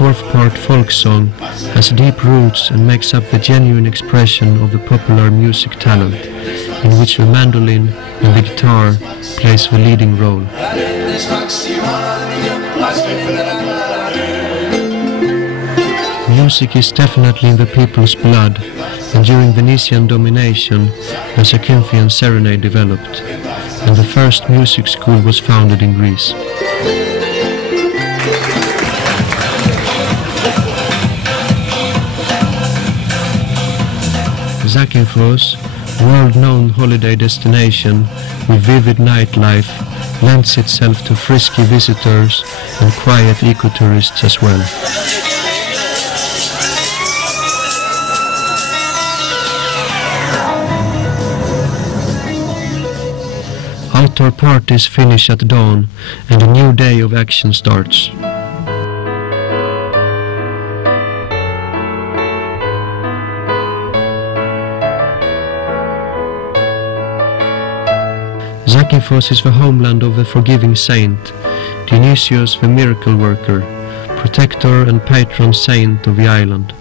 fourth-part folk song has deep roots and makes up the genuine expression of the popular music talent, in which the mandolin and the guitar plays the leading role. Music is definitely in the people's blood, and during Venetian domination the Zakynthos serenade developed, and the first music school was founded in Greece. Zakynthos, world-known holiday destination with vivid nightlife, lends itself to frisky visitors and quiet ecotourists as well. Outdoor parties finish at dawn and a new day of action starts. Zakynthos is the homeland of the forgiving saint, Dionysius the miracle worker, protector and patron saint of the island.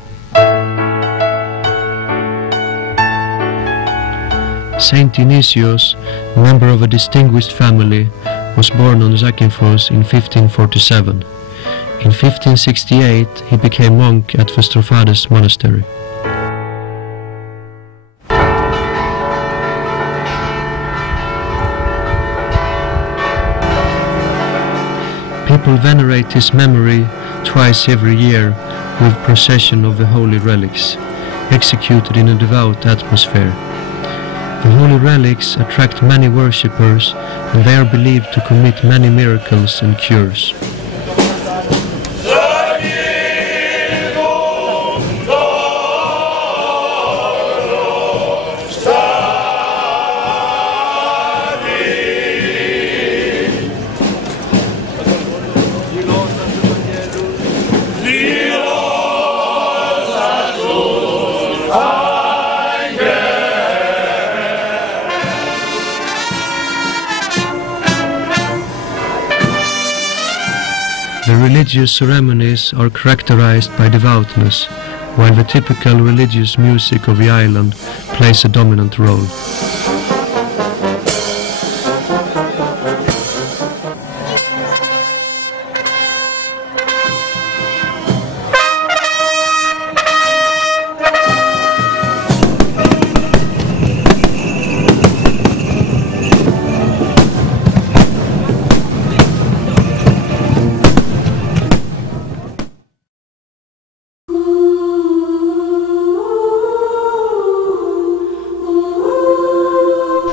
Saint Dionysius, member of a distinguished family, was born on Zakynthos in 1547. In 1568 he became monk at the Strophades monastery. People venerate his memory twice every year with procession of the holy relics, executed in a devout atmosphere. The holy relics attract many worshippers, and they are believed to commit many miracles and cures. The religious ceremonies are characterized by devoutness, while the typical religious music of the island plays a dominant role.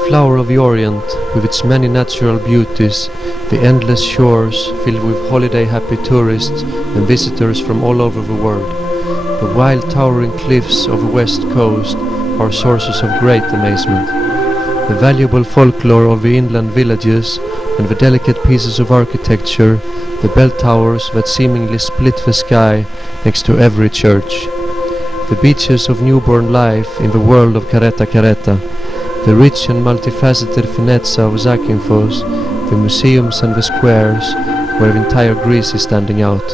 Flower of the Orient, with its many natural beauties, the endless shores filled with holiday-happy tourists and visitors from all over the world. The wild towering cliffs of the west coast are sources of great amazement. The valuable folklore of the inland villages and the delicate pieces of architecture, the bell towers that seemingly split the sky next to every church. The beaches of newborn life in the world of Caretta Caretta, the rich and multifaceted finezza of Zakynthos, the museums and the squares, where the entire Greece is standing out.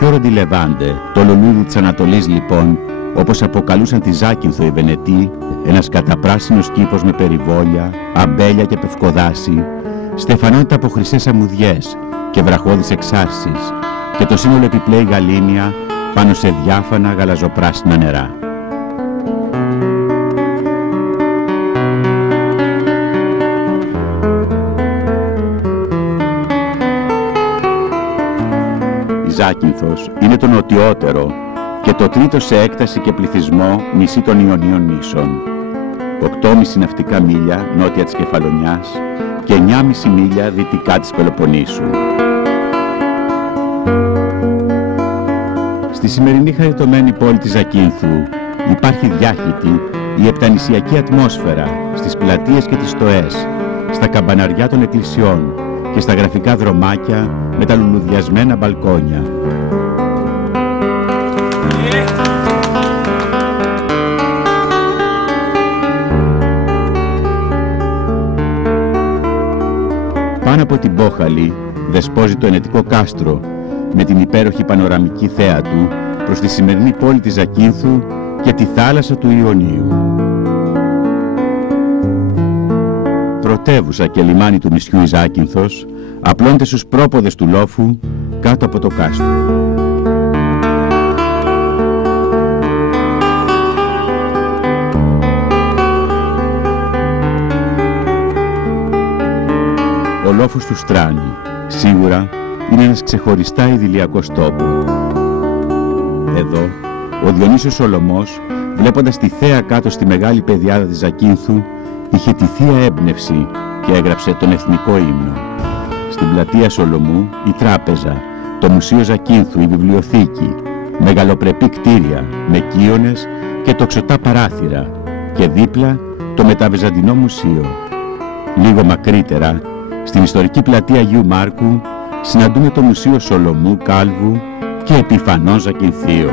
Fiore di Levante, το λουλούδι της Ανατολής λοιπόν, όπως αποκαλούσαν τη Ζάκυνθο οι Βενετοί, ένας καταπράσινος κήπος με περιβόλια, αμπέλια και πευκοδάση, στεφανότητα από χρυσές αμμουδιές και βραχώδεις εξάρσεις, και το σύνολο επιπλέει γαλήνια πάνω σε διάφανα γαλαζοπράσινα νερά. Ζάκυνθος είναι το νοτιότερο και το τρίτο σε έκταση και πληθυσμό νησί των Ιωνίων νήσων. 8,5 ναυτικά μίλια νότια της Κεφαλονιάς και 9,5 μίλια δυτικά της Πελοποννήσου. Στη σημερινή χαριτωμένη πόλη της Ζακύνθου υπάρχει διάχυτη η επτανησιακή ατμόσφαιρα στις πλατείες και τις στοές, στα καμπαναριά των εκκλησιών και στα γραφικά δρομάκια με τα λουλουδιασμένα μπαλκόνια. Πάνω από την Πόχαλη δεσπόζει το ενετικό κάστρο με την υπέροχη πανοραμική θέα του προς τη σημερινή πόλη της Ζακύνθου και τη θάλασσα του Ιωνίου. Πρωτεύουσα και λιμάνι του νησιού η Ζάκυνθος απλώνεται στους πρόποδες του λόφου κάτω από το κάστρο. Ο λόφος του Στράνη σίγουρα είναι ένας ξεχωριστά ιδηλιακός τόπος. Εδώ ο Διονύσιος Σολωμός, βλέποντας τη θέα κάτω στη μεγάλη πεδιάδα της Ζακύνθου, είχε τη θεία έμπνευση και έγραψε τον εθνικό ύμνο. Στην πλατεία Σολομού η τράπεζα, το Μουσείο Ζακύνθου, η βιβλιοθήκη, μεγαλοπρεπή κτίρια με κύονες και τοξωτά παράθυρα και δίπλα το Μεταβυζαντινό Μουσείο. Λίγο μακρύτερα, στην ιστορική πλατεία Αγίου Μάρκου, συναντούμε το Μουσείο Σολομού, Κάλβου και επιφανών Ζακυνθίων.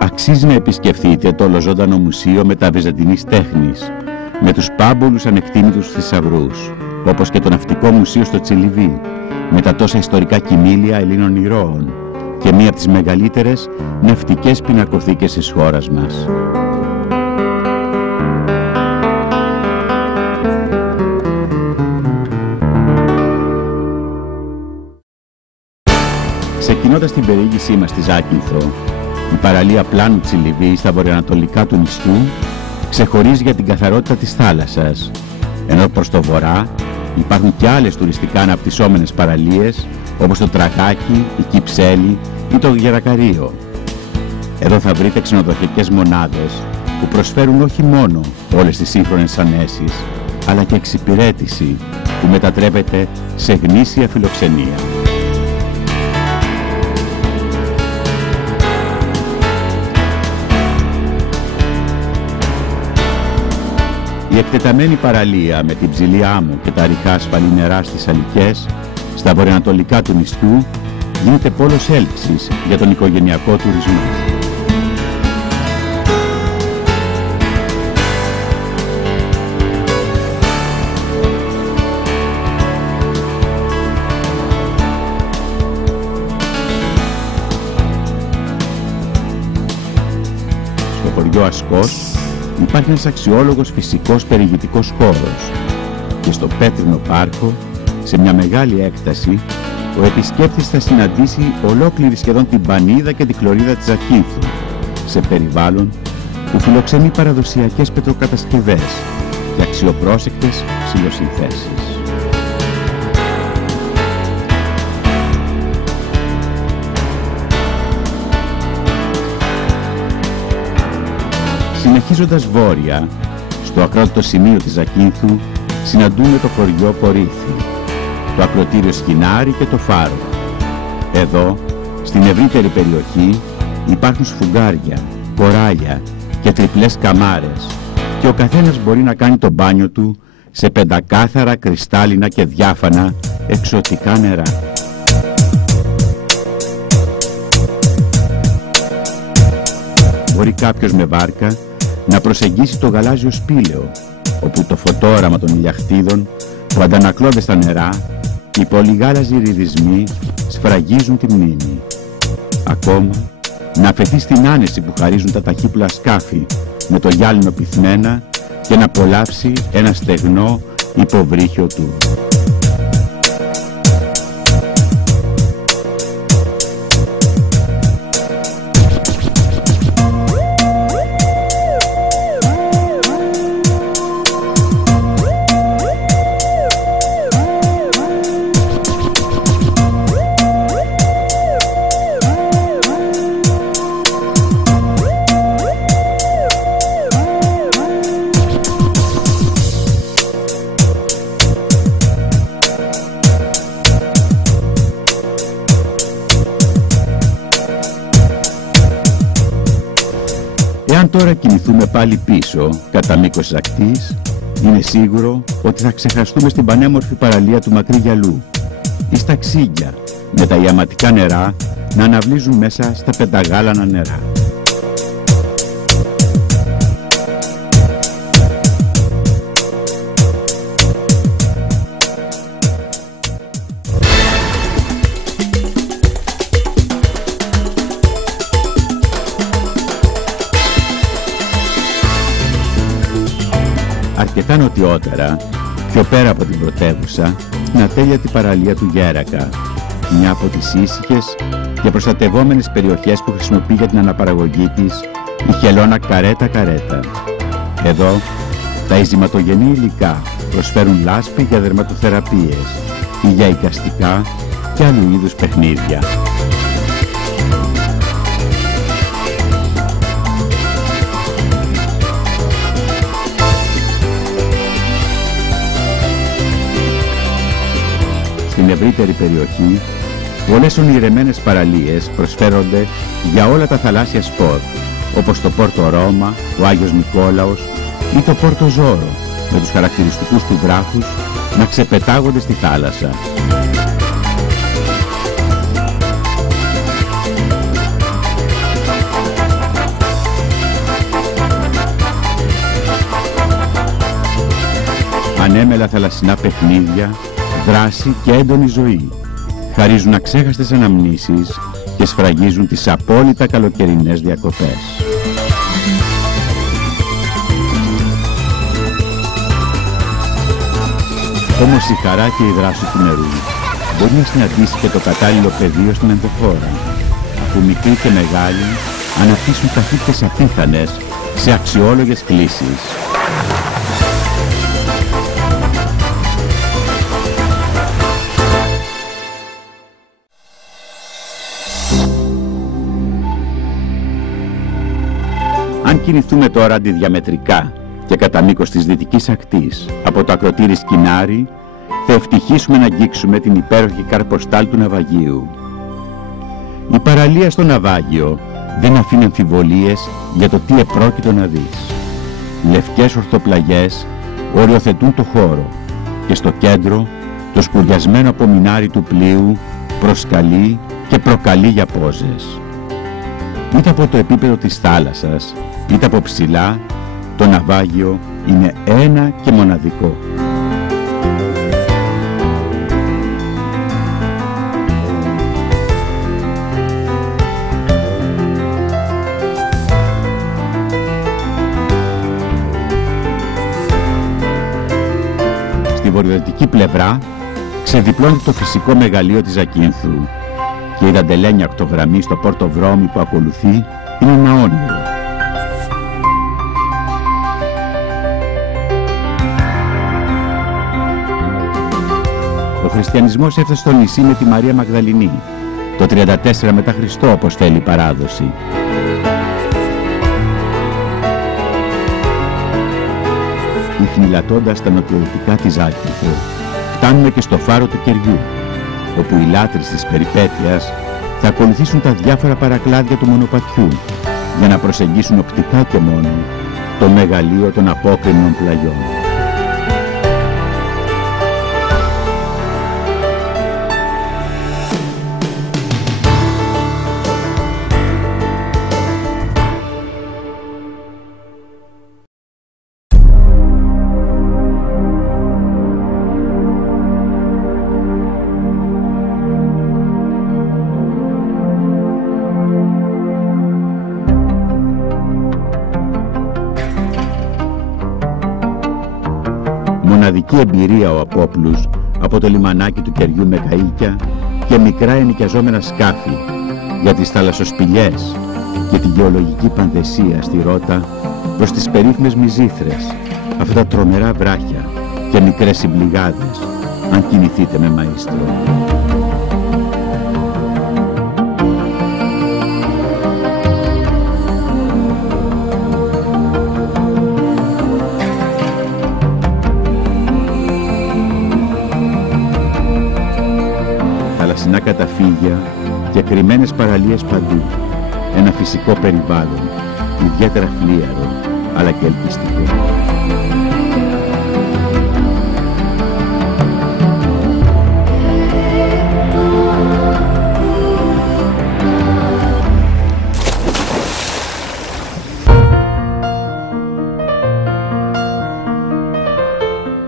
Αξίζει να επισκεφθείτε το ολοζώντανο μουσείο μεταβυζαντινής τέχνης, με τους πάμπολους ανεκτήμητους θησαυρούς, όπως και το ναυτικό μουσείο στο Τσιλιβί, με τα τόσα ιστορικά κοιμήλια Ελλήνων ηρώων και μία από τις μεγαλύτερες ναυτικές πινακοθήκες της χώρας μας. Ξεκινώντας την περιήγησή μας στη Ζάκυνθο, η παραλία πλάνου Τσιλιβί στα βορειοανατολικά του νησιού ξεχωρίζει για την καθαρότητα της θάλασσας, ενώ προς το βορρά υπάρχουν και άλλες τουριστικά αναπτυσσόμενες παραλίες όπως το Τρακάκι, η Κυψέλη ή το Γερακαρίο. Εδώ θα βρείτε ξενοδοχειακές μονάδες που προσφέρουν όχι μόνο όλες τις σύγχρονες ανέσεις, αλλά και εξυπηρέτηση που μετατρέπεται σε γνήσια φιλοξενία. Η εκτεταμένη παραλία με την ψηλή άμμο και τα ρηχά ασφαλή νερά στις αλικές, στα βορειοανατολικά του νησιού, γίνεται πόλος έλξης για τον οικογενειακό τουρισμό. Στο χωριό Ασκός υπάρχει ένας αξιόλογος φυσικός περιηγητικός χώρος και στο Πέτρινο Πάρκο, σε μια μεγάλη έκταση, ο επισκέπτης θα συναντήσει ολόκληρη σχεδόν την πανίδα και την κλωρίδα της Ζακύνθου, σε περιβάλλον που φιλοξενεί παραδοσιακές πετροκατασκευές και αξιοπρόσεκτες ψηλοσυνθέσεις. Συνεχίζοντας βόρεια, στο ακρότητο σημείο της Ζακύνθου, συναντούμε το χωριό Κορίθι, το ακροτήριο Σκινάρι και το Φάρο. Εδώ, στην ευρύτερη περιοχή, υπάρχουν σφουγγάρια, κοράλια και τριπλές καμάρες και ο καθένας μπορεί να κάνει το μπάνιο του σε πεντακάθαρα, κρυστάλλινα και διάφανα εξωτικά νερά. Μπορεί κάποιος με βάρκα να προσεγγίσει το γαλάζιο σπήλαιο, όπου το φωτόραμα των ηλιαχτίδων που αντανακλώνται στα νερά και οι πολυγάλαζοι ρυθμοί σφραγίζουν τη μνήμη. Ακόμα, να αφαιθεί στην άνεση που χαρίζουν τα ταχύπλα σκάφη με το γυάλινο πυθμένα και να απολαύσει ένα στεγνό υποβρύχιο του. Αν τώρα κινηθούμε πάλι πίσω, κατά μήκος ακτής, είναι σίγουρο ότι θα ξεχαστούμε στην πανέμορφη παραλία του Μακρύ Γυαλού ή στα Ξύγκια, με τα ιαματικά νερά να αναβλύζουν μέσα στα πενταγάλανα νερά. Αρκετά νοτιότερα, πιο πέρα από την πρωτεύουσα, την ατέλειατη παραλία του Γέρακα, μια από τις ήσυχες και προστατευόμενες περιοχές που χρησιμοποιεί για την αναπαραγωγή της η χελώνα Καρέτα-Καρέτα. Εδώ, τα ειζηματογενή υλικά προσφέρουν λάσπη για δερματοθεραπείες ή για εικαστικά και άλλου είδους παιχνίδια. Στην ευρύτερη περιοχή, πολλές ονειρεμένες παραλίες προσφέρονται για όλα τα θαλάσσια σπορ, όπως το Πόρτο Ρώμα, ο Άγιος Νικόλαος ή το Πόρτο Ζόρο, με τους χαρακτηριστικούς του βράχους να ξεπετάγονται στη θάλασσα. Ανέμελα θαλασσινά παιχνίδια, δράση και έντονη ζωή χαρίζουν αξέχαστες αναμνήσεις και σφραγίζουν τις απόλυτα καλοκαιρινές διακοπές. Όμως η χαρά και η δράση του νερού μπορεί να συναντήσει και το κατάλληλο πεδίο στην ενδοχώρα, αφού μικροί και μεγάλοι αναπτύσσουν ταχύτητες απίθανες σε αξιόλογες κλίσεις. Αν κινηθούμε τώρα αντιδιαμετρικά και κατά μήκος της δυτικής ακτής από το ακροτήρι Σκινάρι, θα ευτυχίσουμε να αγγίξουμε την υπέροχη καρποστάλ του ναυαγίου. Η παραλία στο ναυάγιο δεν αφήνει αμφιβολίες για το τι επρόκειτο να δεις. Λευκές ορθοπλαγιές οριοθετούν το χώρο και στο κέντρο το σκουριασμένο απομεινάρι του πλοίου προσκαλεί και προκαλεί για πόζες. Είτε από το επίπεδο της θάλασσας, είτε από ψηλά, το ναυάγιο είναι ένα και μοναδικό. Στη βορειοδυτική πλευρά ξεδιπλώνεται το φυσικό μεγαλείο της Ζακίνθου και η δαντελένια ακτογραμμή στο Πόρτο Βρώμη που ακολουθεί είναι ένα όνειρο. Ο χριστιανισμός έφτασε στο νησί με τη Μαρία Μαγδαληνή, το 34 μετά Χριστό όπως θέλει η παράδοση. Υφυλατώντας τα νοτιοδυτικά της Ζάκυνθου, φτάνουμε και στο φάρο του Κεριού, όπου οι λάτρεις της περιπέτειας θα ακολουθήσουν τα διάφορα παρακλάδια του μονοπατιού για να προσεγγίσουν οπτικά και μόνο το μεγαλείο των απόκρημνων πλαγιών. Μοναδική εμπειρία ο Απόπλους από το λιμανάκι του Κεριού με καΐκια και μικρά ενοικιαζόμενα σκάφη για τις θαλασσοσπηλιές και τη γεωλογική πανδεσία στη Ρότα προς τις περίφημες Μυζήθρες, αυτά τα τρομερά βράχια και μικρές συμπληγάδες, αν κινηθείτε με μαΐστρο. Θαλασσινά καταφύγια και κρυμμένες παραλίες παντού, ένα φυσικό περιβάλλον, ιδιαίτερα φλίαρο, αλλά και ελκυστικό.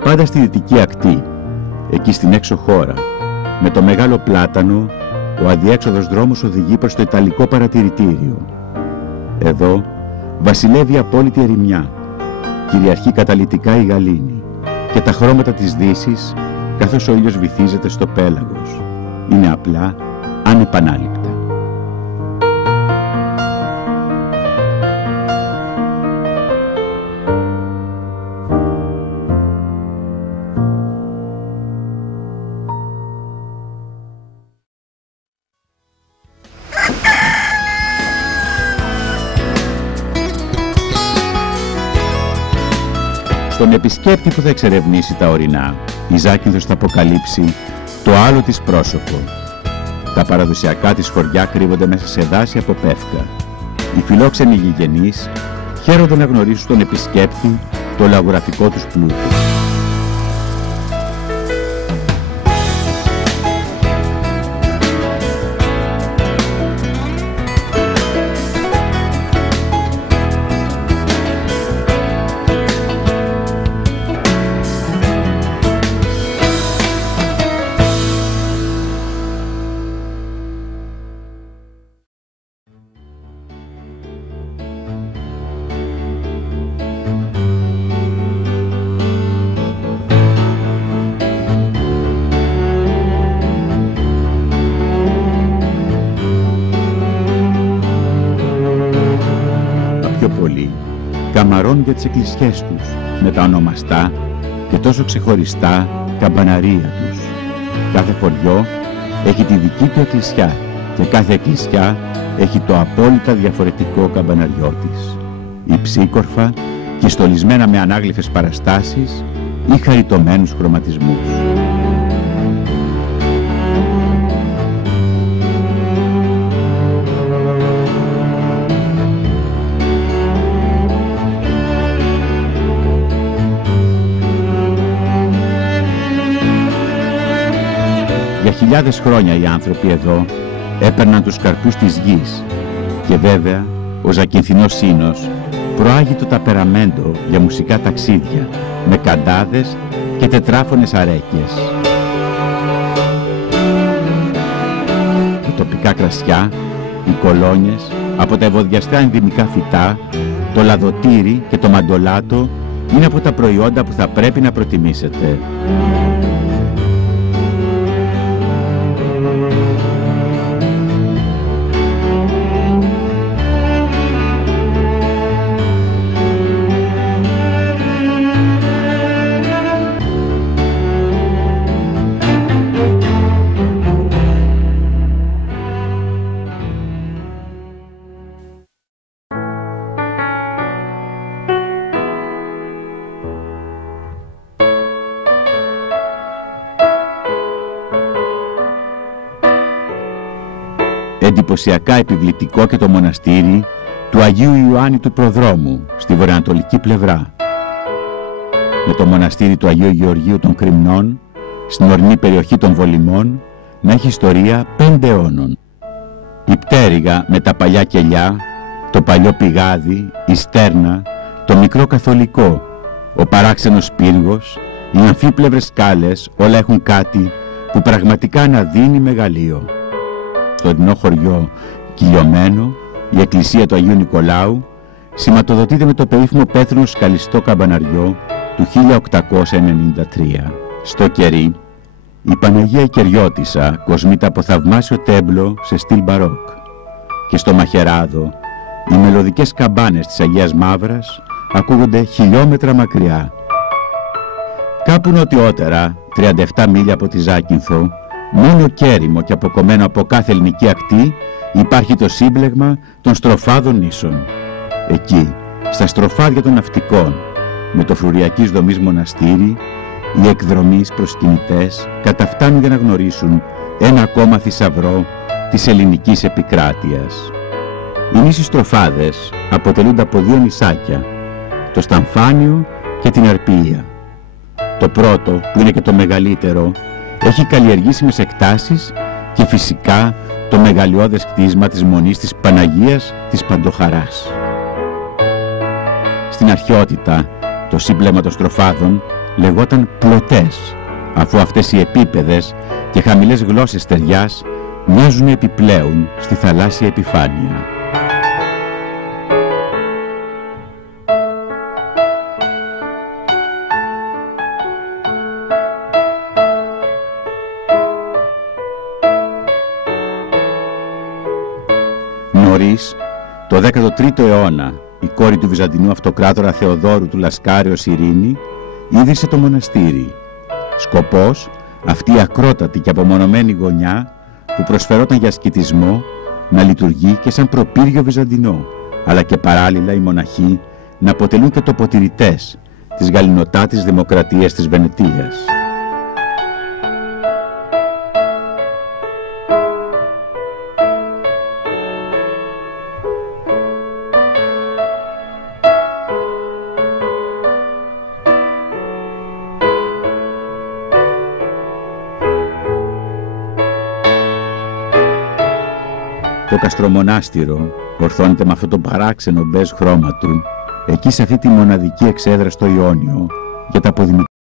Πάντα στη δυτική ακτή, εκεί στην έξω χώρα, με το μεγάλο πλάτανο, ο αδιέξοδος δρόμος οδηγεί προς το Ιταλικό παρατηρητήριο. Εδώ βασιλεύει η απόλυτη ερημιά, κυριαρχεί καταλυτικά η γαλήνη και τα χρώματα της Δύσης, καθώς ο ήλιος βυθίζεται στο πέλαγος, είναι απλά ανεπανάληπτα. Στον επισκέπτη που θα εξερευνήσει τα ορεινά, η Ζάκυνθος θα αποκαλύψει το άλλο της πρόσωπο. Τα παραδοσιακά της χωριά κρύβονται μέσα σε δάση από πεύκα. Οι φιλόξενοι γηγενείς χαίρονται να γνωρίσουν στον επισκέπτη το λαογραφικό τους πλούτο. Καμαρών για τις εκκλησιές τους, με τα ονομαστά και τόσο ξεχωριστά καμπαναρία τους. Κάθε χωριό έχει τη δική του εκκλησιά και κάθε εκκλησιά έχει το απόλυτα διαφορετικό καμπαναριό της. Υψίκορφα και στολισμένα με ανάγλυφες παραστάσεις ή χαριτωμένους χρωματισμούς. Για χιλιάδες χρόνια οι άνθρωποι εδώ έπαιρναν τους καρπούς της γης και βέβαια ο Ζακυνθινός Σύνος προάγει το ταπεραμέντο για μουσικά ταξίδια με καντάδες και τετράφωνες αρέκες. Τα τοπικά κρασιά, οι κολόνιες, από τα ευωδιαστά ενδυμικά φυτά, το λαδοτήρι και το μαντολάτο είναι από τα προϊόντα που θα πρέπει να προτιμήσετε. Εντυπωσιακά επιβλητικό και το μοναστήρι του Αγίου Ιωάννη του Προδρόμου στη βορειοανατολική πλευρά, με το μοναστήρι του Αγίου Γεωργίου των Κρυμνών στην ορεινή περιοχή των Βολιμών να έχει ιστορία 5 αιώνων. Η πτέρυγα με τα παλιά κελιά, το παλιό πηγάδι, η στέρνα, το μικρό καθολικό, ο παράξενος πύργος, οι αμφίπλευρες σκάλες, όλα έχουν κάτι που πραγματικά αναδίνει μεγαλείο. Στο ορεινό χωριό κυλιωμένο, η εκκλησία του Αγίου Νικολάου σηματοδοτείται με το περίφημο πέθρινο σκαλιστό καμπαναριό του 1893. Στο κερί, η Παναγία η Κεριώτισσα κοσμείται από θαυμάσιο τέμπλο σε στυλ μπαρόκ και στο Μαχαιράδο οι μελωδικές καμπάνες της Αγίας Μαύρας ακούγονται χιλιόμετρα μακριά. Κάπου νοτιότερα, 37 μίλια από τη Ζάκυνθο, μόνο κέριμο και αποκομμένο από κάθε ελληνική ακτή, υπάρχει το σύμπλεγμα των στροφάδων νήσων. Εκεί, στα στροφάδια των ναυτικών, με το φρουριακής δομής μοναστήρι, οι εκδρομείς προσκυνητές καταφτάνουν για να γνωρίσουν ένα ακόμα θησαυρό της ελληνικής επικράτειας. Οι νήσοι στροφάδες αποτελούνται από δύο νησάκια, το Σταμφάνιο και την Αρπία. Το πρώτο, που είναι και το μεγαλύτερο, έχει καλλιεργήσιμες εκτάσεις και φυσικά το μεγαλειώδες κτίσμα της Μονής της Παναγίας της Παντοχαράς. Στην αρχαιότητα, το σύμπλεμα των στροφάδων λεγόταν πλωτές, αφού αυτές οι επίπεδες και χαμηλές γλώσσες στεριάς μοιάζουν επιπλέον στη θαλάσσια επιφάνεια. Νωρίς, το 13ο αιώνα, η κόρη του Βυζαντινού αυτοκράτορα Θεοδόρου του Λασκάριος Ειρήνη ίδρυσε το μοναστήρι. Σκοπός, αυτή η ακρότατη και απομονωμένη γωνιά που προσφερόταν για ασκητισμό να λειτουργεί και σαν προπύργιο βυζαντινό, αλλά και παράλληλα οι μοναχοί να αποτελούν και τοποτηρητές της γαληνοτάτης δημοκρατίας της Βενετίας. Το Καστρομονάστηρο ορθώνεται με αυτό το παράξενο μπέζ χρώμα του, εκεί σε αυτή τη μοναδική εξέδρα στο Ιόνιο για τα αποδημητικά.